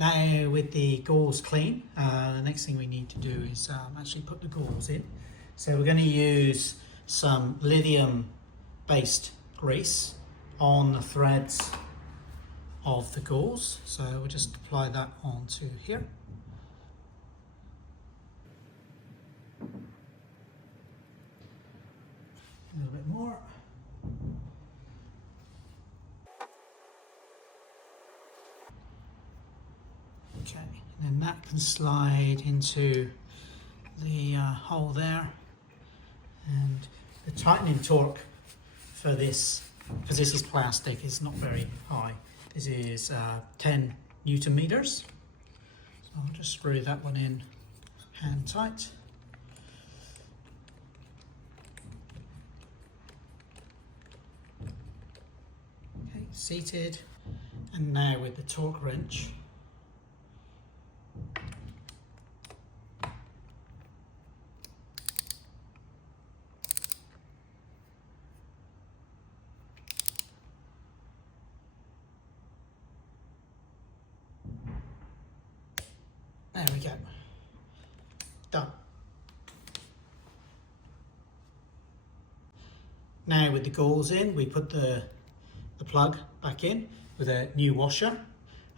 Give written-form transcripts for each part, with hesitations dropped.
Now with the gauze clean, the next thing we need to do is actually put the gauze in. So we're going to use some lithium based grease on the threads of the gauze. So we'll just apply that onto here. A little bit more. Okay, and then that can slide into the hole there, and the tightening torque for this, because this is plastic, is not very high. This is 10 Newton meters. So I'll just screw that one in hand tight. Okay, seated, and now with the torque wrench, there we go, done. Now with the gauze in, we put the plug back in with a new washer,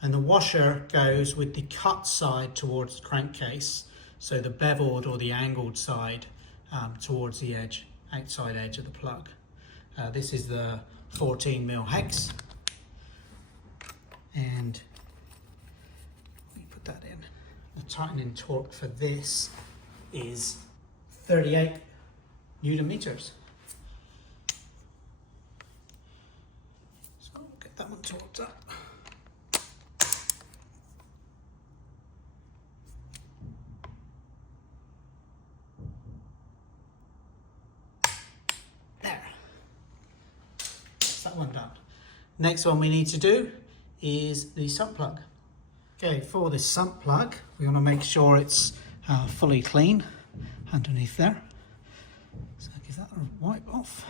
and the washer goes with the cut side towards the crankcase, so the beveled or the angled side towards the edge, outside edge of the plug. This is the 14mm hex, and we put that in. The tightening torque for this is 38 Newton meters. So we'll get that one torqued up. There. That's that one done. Next one we need to do is the sump plug. Okay, for this sump plug, we want to make sure it's fully clean underneath there. So give that a wipe off.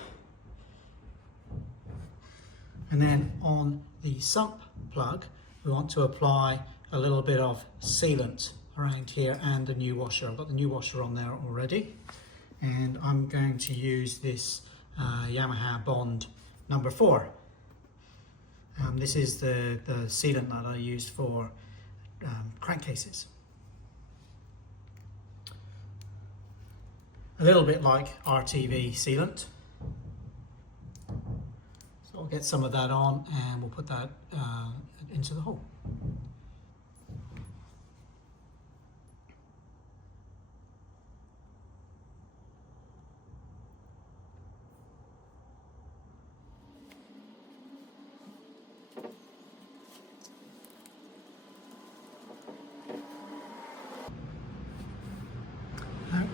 And then on the sump plug, we want to apply a little bit of sealant around here and a new washer. I've got the new washer on there already. And I'm going to use this Yamaha Bond number 4. This is the sealant that I used for crankcases. A little bit like RTV sealant. So I'll get some of that on and we'll put that into the hole.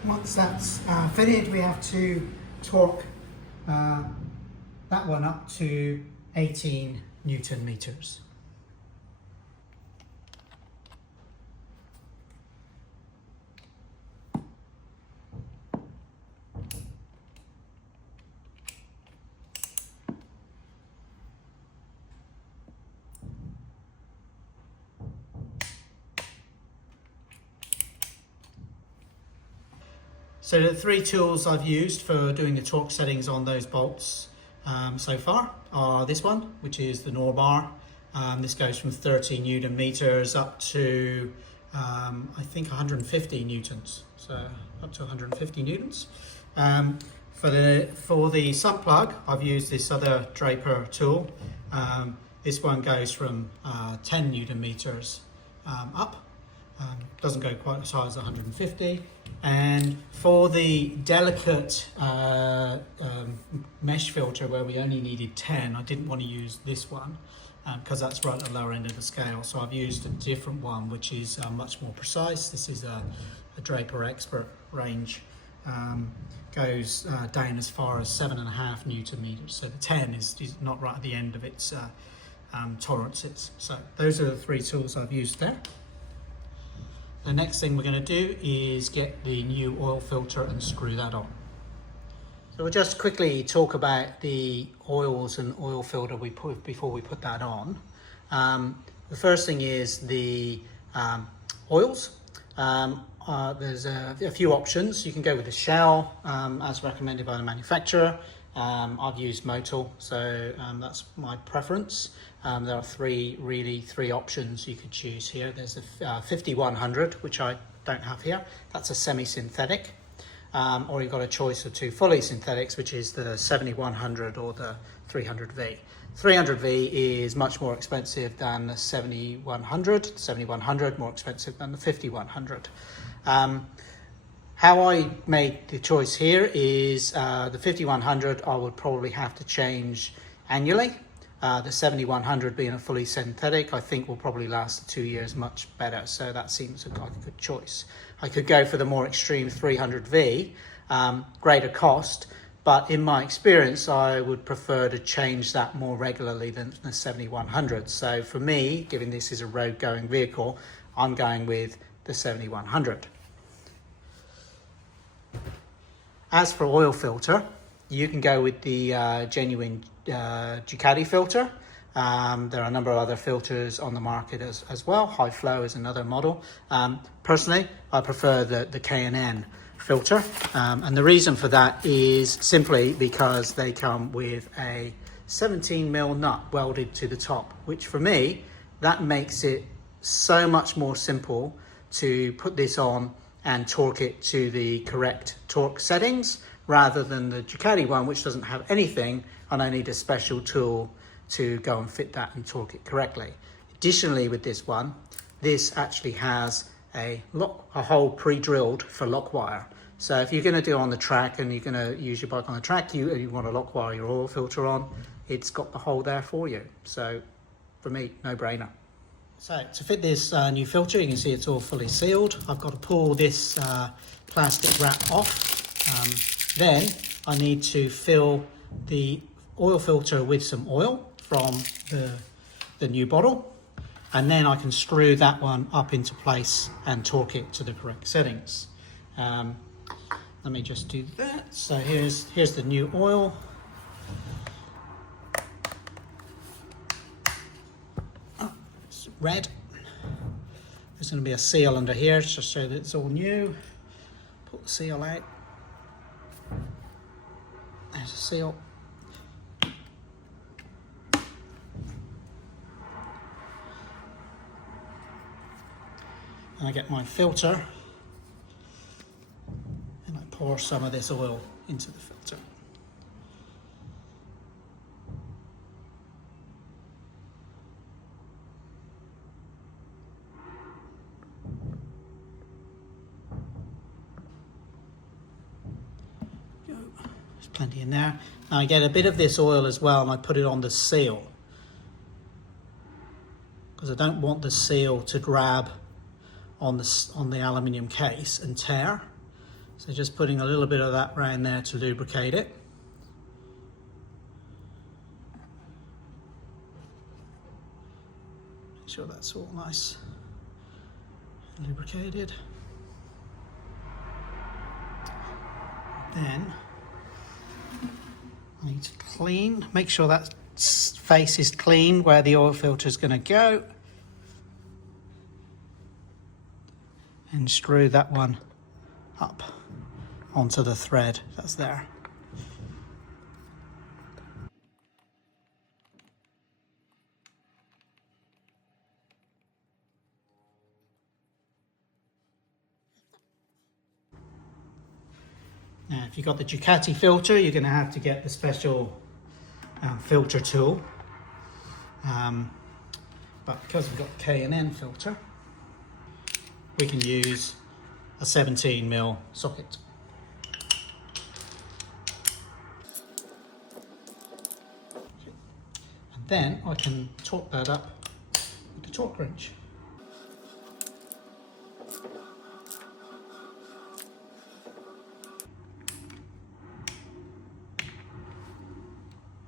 Once that's fitted, we have to torque that one up to 18 Newton meters. So the 3 tools I've used for doing the torque settings on those bolts so far are this one, which is the Nor bar. This goes from 30 Newton meters up to I think 150 newtons. So up to 150 newtons. For the sump plug, I've used this other Draper tool. This one goes from 10 Newton meters up. Doesn't go quite as high as 150. And for the delicate mesh filter where we only needed 10, I didn't want to use this one because that's right at the lower end of the scale. So I've used a different one which is much more precise. This is a Draper Expert range. Goes down as far as 7.5 Newton meters. So the 10 is not right at the end of its tolerances. So those are the 3 tools I've used there. The next thing we're going to do is get the new oil filter and screw that on. So we'll just quickly talk about the oils and oil filter we put before we put that on. The first thing is the oils. There's a few options. You can go with the Shell as recommended by the manufacturer. I've used Motul, so that's my preference. There are three options you could choose here. There's the 5100, which I don't have here. That's a semi-synthetic. Or you've got a choice of two fully synthetics, which is the 7100 or the 300V. 300V is much more expensive than the 7100. 7100 more expensive than the 5100. How I made the choice here is the 5100 I would probably have to change annually. The 7100 being a fully synthetic, I think will probably last 2 years much better. So that seems like a good choice. I could go for the more extreme 300V, greater cost, but in my experience, I would prefer to change that more regularly than the 7100. So for me, given this is a road going vehicle, I'm going with the 7100. As for oil filter, you can go with the genuine Ducati filter. There are a number of other filters on the market as well. High Flow is another model. Personally, I prefer the K&N filter. And the reason for that is simply because they come with a 17mm nut welded to the top, which for me, that makes it so much more simple to put this on and torque it to the correct torque settings, rather than the Ducati one, which doesn't have anything, and I need a special tool to go and fit that and torque it correctly. Additionally, with this one, this actually has a hole pre-drilled for lock wire. So if you're going to do it on the track and you're going to use your bike on the track, you want to lock wire your oil filter on, it's got the hole there for you. So for me, no brainer. So to fit this new filter, you can see it's all fully sealed. I've got to pull this plastic wrap off. Then I need to fill the oil filter with some oil from the new bottle, and then I can screw that one up into place and torque it to the correct settings. Let me just do that. So here's the new oil. Oh, it's red. There's going to be a seal under here just so that it's all new. Pull the seal out. There's a seal. And I get my filter and I pour some of this oil into the filter. There's plenty in there. Now I get a bit of this oil as well and I put it on the seal, because I don't want the seal to grab on the aluminium case and tear. So just putting a little bit of that around there to lubricate it. Make sure that's all nice and lubricated. Then I need to clean, make sure that face is clean where the oil filter is going to go, and screw that one up onto the thread that's there. Now, if you've got the Ducati filter, you're going to have to get the special filter tool. But because we've got K&N filter, we can use a 17mm socket. And then I can torque that up with the torque wrench.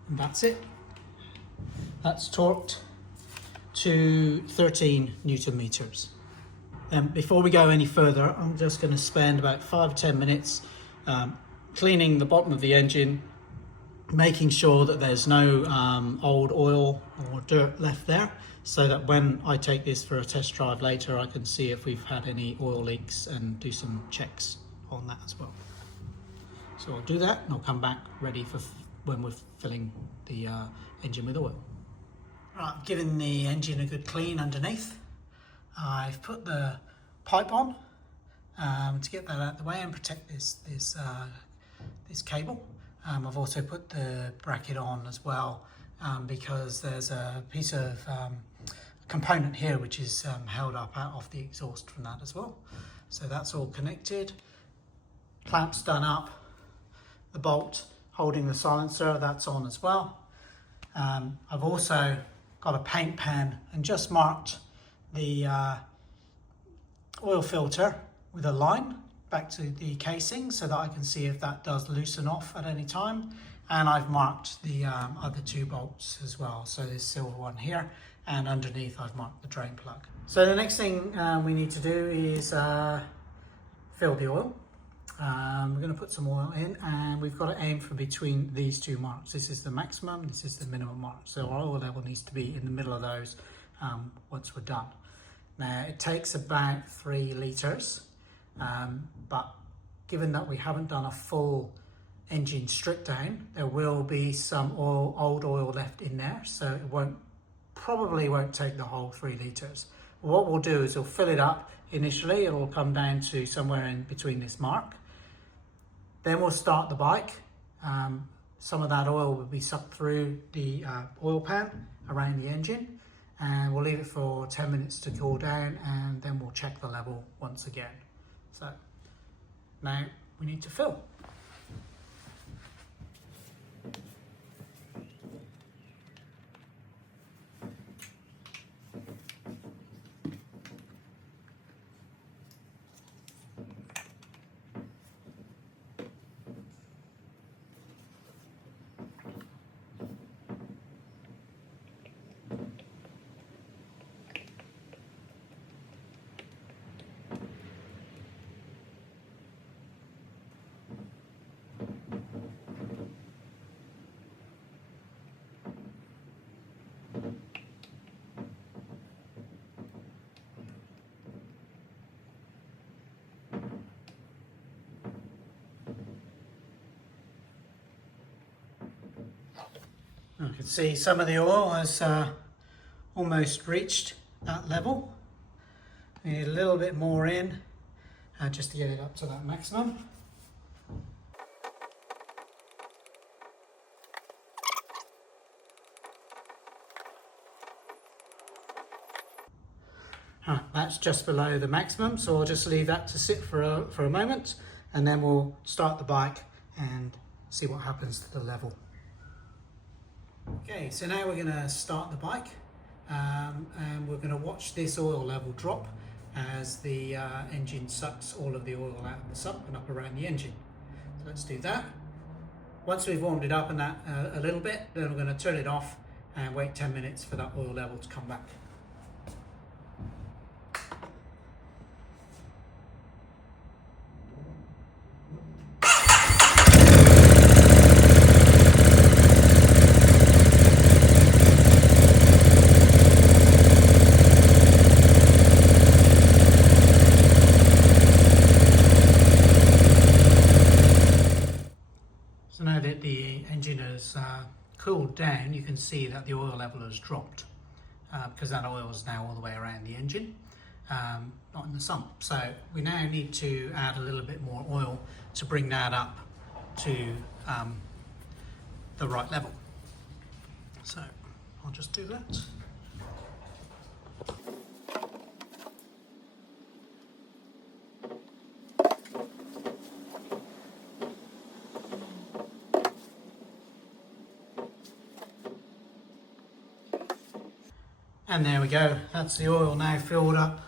And that's it. That's torqued to 13 Newton meters. Before we go any further, I'm just going to spend about 5 or 10 minutes cleaning the bottom of the engine making sure that there's no old oil or dirt left there, so that when I take this for a test drive later, I can see if we've had any oil leaks and do some checks on that as well. So I'll do that and I'll come back ready for when we're filling the engine with oil. Right, I've given the engine a good clean underneath. I've put the pipe on to get that out of the way and protect this cable. I've also put the bracket on as well because there's a piece of component here which is held up out of the exhaust from that as well. So that's all connected. Clamps done up. The bolt holding the silencer, that's on as well. I've also got a paint pen and just marked the oil filter with a line back to the casing so that I can see if that does loosen off at any time. And I've marked the other two bolts as well. So this silver one here, and underneath I've marked the drain plug. So the next thing we need to do is fill the oil. We're going to put some oil in, and we've got to aim for between these two marks. This is the maximum, this is the minimum mark. So our oil level needs to be in the middle of those once we're done. Now it takes about 3 litres, but given that we haven't done a full engine strip down, there will be some old oil left in there, so it probably won't take the whole 3 litres. What we'll do is we'll fill it up initially. It'll come down to somewhere in between this mark. Then we'll start the bike. Some of that oil will be sucked through the oil pan around the engine, and we'll leave it for 10 minutes to cool down, and then we'll check the level once again. So now we need to fill. I can see some of the oil has almost reached that level. We need a little bit more in just to get it up to that maximum. That's just below the maximum, so I'll just leave that to sit for a moment, and then we'll start the bike and see what happens to the level. Okay, so now we're going to start the bike, and we're going to watch this oil level drop as the engine sucks all of the oil out of the sump and up around the engine. So let's do that. Once we've warmed it up and that a little bit, then we're going to turn it off and wait 10 minutes for that oil level to come back. So now that the engine has cooled down, you can see that the oil level has dropped because that oil is now all the way around the engine, not in the sump. So we now need to add a little bit more oil to bring that up to the right level. So I'll just do that. And there we go, that's the oil now filled up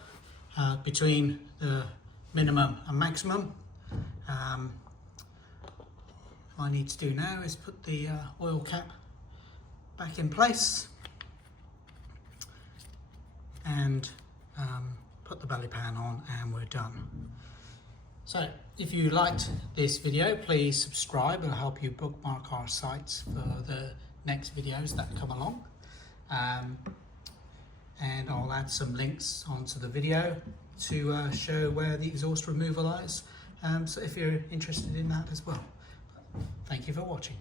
between the minimum and maximum. All I need to do now is put the oil cap back in place and put the belly pan on, and we're done. So If you liked this video, please subscribe. It'll help you bookmark our sites for the next videos that come along. And I'll add some links onto the video to show where the exhaust removal is, so if you're interested in that as well. Thank you for watching.